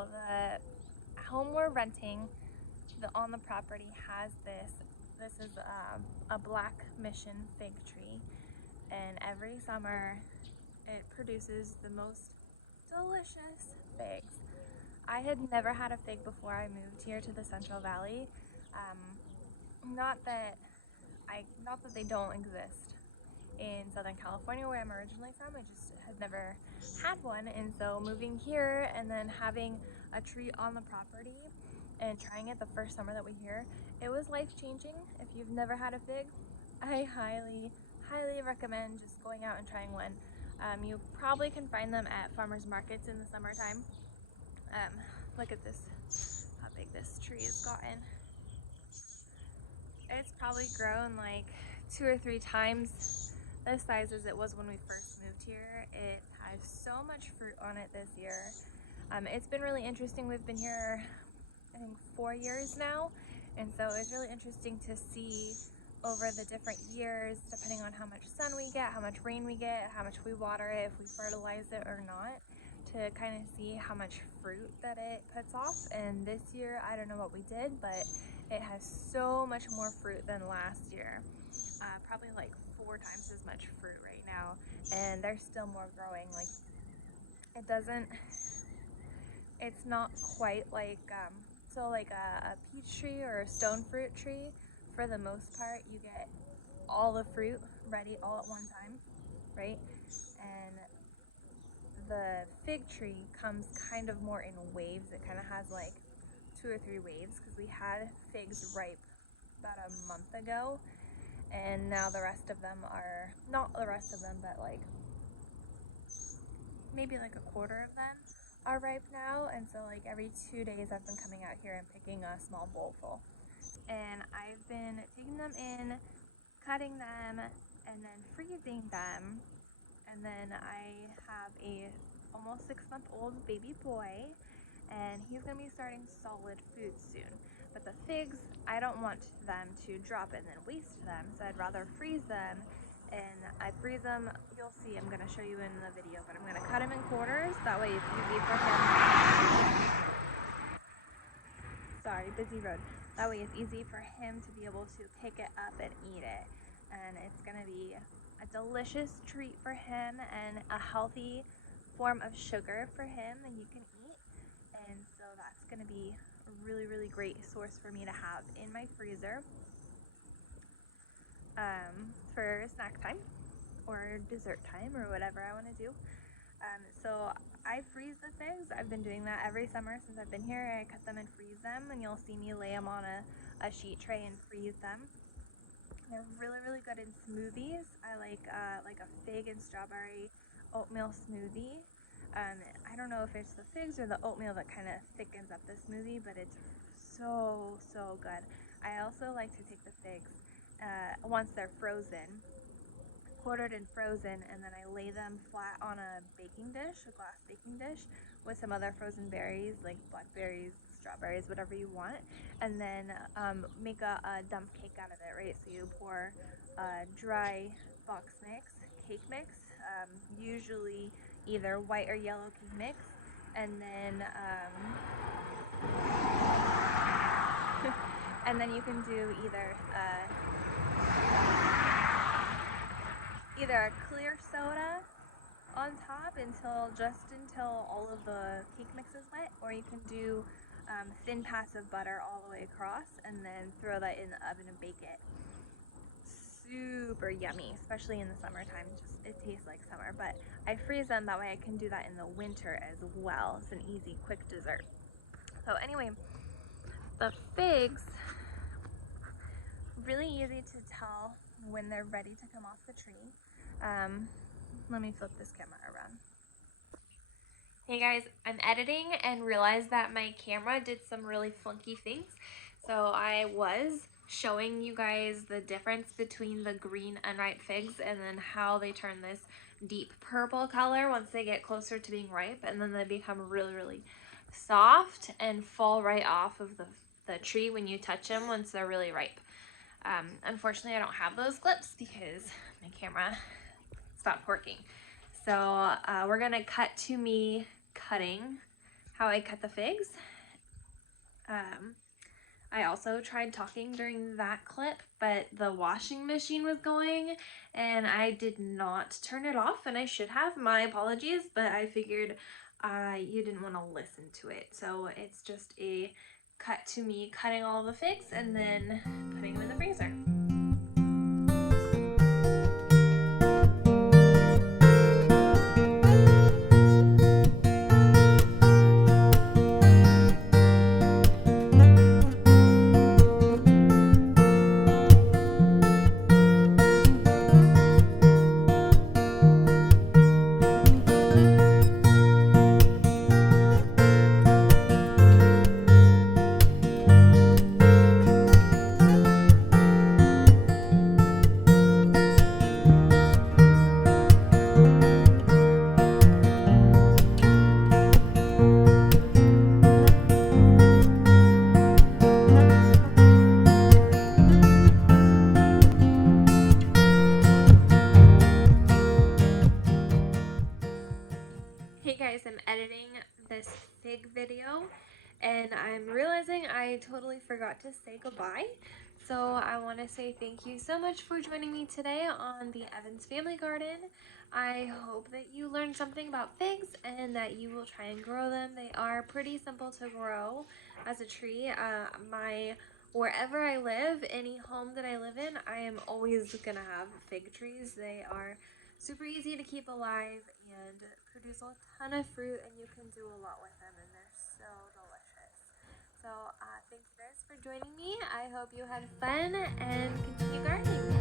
So the home we're renting, on the property has this. This is a Black Mission fig tree, and every summer it produces the most delicious figs. I had never had a fig before I moved here to the Central Valley. Not that they don't exist in Southern California where I'm originally from. I just had never had one, and so moving here and then having a tree on the property and trying it the first summer that we here, it was life-changing. If you've never had a fig, I highly recommend just going out and trying one. You probably can find them at farmers markets in the summertime. Look at this, how big this tree has gotten. It's probably grown like 2 or 3 times the size as it was when we first moved here. It has so much fruit on it this year. It's been really interesting. We've been here, I think, 4 years now, and so it's really interesting to see over the different years, depending on how much sun we get, how much rain we get, how much we water it, if we fertilize it or not, to kind of see how much fruit that it puts off. And this year, I don't know what we did, but it has so much more fruit than last year. Probably like 4 times as much fruit right now, and there's still more growing. Like, it's not quite like, so like a peach tree or a stone fruit tree, for the most part, you get all the fruit ready all at one time, right? And the fig tree comes kind of more in waves. It kind of has like 2 or 3 waves, because we had figs ripe about a month ago, and now the rest of them are, not the rest of them, but like maybe like a quarter of them are ripe now. And so like every 2 days I've been coming out here and picking a small bowl full, and I've been taking them in, cutting them, and then freezing them. And then I have a almost 6-month-old baby boy, and he's gonna be starting solid food soon. But the figs, I don't want them to drop and then waste them, so I'd rather freeze them. And I freeze them, you'll see, I'm gonna show you in the video, but I'm gonna cut them in quarters, that way it's easy for him. Sorry, busy road. That way it's easy for him to be able to pick it up and eat it. And it's gonna be a delicious treat for him and a healthy form of sugar for him that he can eat. And so that's gonna be a really great source for me to have in my freezer for snack time or dessert time or whatever I want to do. So I freeze the figs. I've been doing that every summer since I've been here. I cut them and freeze them, and you'll see me lay them on a sheet tray and freeze them. They're really good in smoothies. I like a fig and strawberry oatmeal smoothie. I don't know if it's the figs or the oatmeal that kind of thickens up the smoothie, but it's so good. I also like to take the figs once they're frozen, quartered and frozen, and then I lay them flat on a baking dish, a glass baking dish, with some other frozen berries like blackberries, strawberries, whatever you want, and then make a dump cake out of it, right? So you pour dry box mix, cake mix, usually either white or yellow cake mix, and then and then you can do either a clear soda on top until all of the cake mix is wet, or you can do thin pats of butter all the way across and then throw that in the oven and bake it. Super yummy, especially in the summertime. Just, it tastes like summer, but I freeze them, that way I can do that in the winter as well. It's an easy, quick dessert. So anyway, the figs, really easy to tell when they're ready to come off the tree. Let me flip this camera around. Hey guys, I'm editing and realized that my camera did some really funky things. So I was showing you guys the difference between the green unripe figs and then how they turn this deep purple color once they get closer to being ripe, and then they become really soft and fall right off of the tree when you touch them once they're really ripe. Unfortunately, I don't have those clips because my camera stopped working. So we're gonna cut to me cutting how I cut the figs. I also tried talking during that clip, but the washing machine was going and I did not turn it off, and I should have. My apologies, but I figured you didn't want to listen to it. So it's just a cut to me cutting all the figs and then putting them in the freezer. Hey guys, I'm editing this fig video and I'm realizing I totally forgot to say goodbye. So I want to say thank you so much for joining me today on the Evans Family Garden. I hope that you learned something about figs and that you will try and grow them. They are pretty simple to grow as a tree. Wherever I live, any home that I live in, I am always gonna have fig trees. They are super easy to keep alive and produce a ton of fruit, and you can do a lot with them, and they're so delicious. So thank you guys for joining me. I hope you had fun and continue gardening.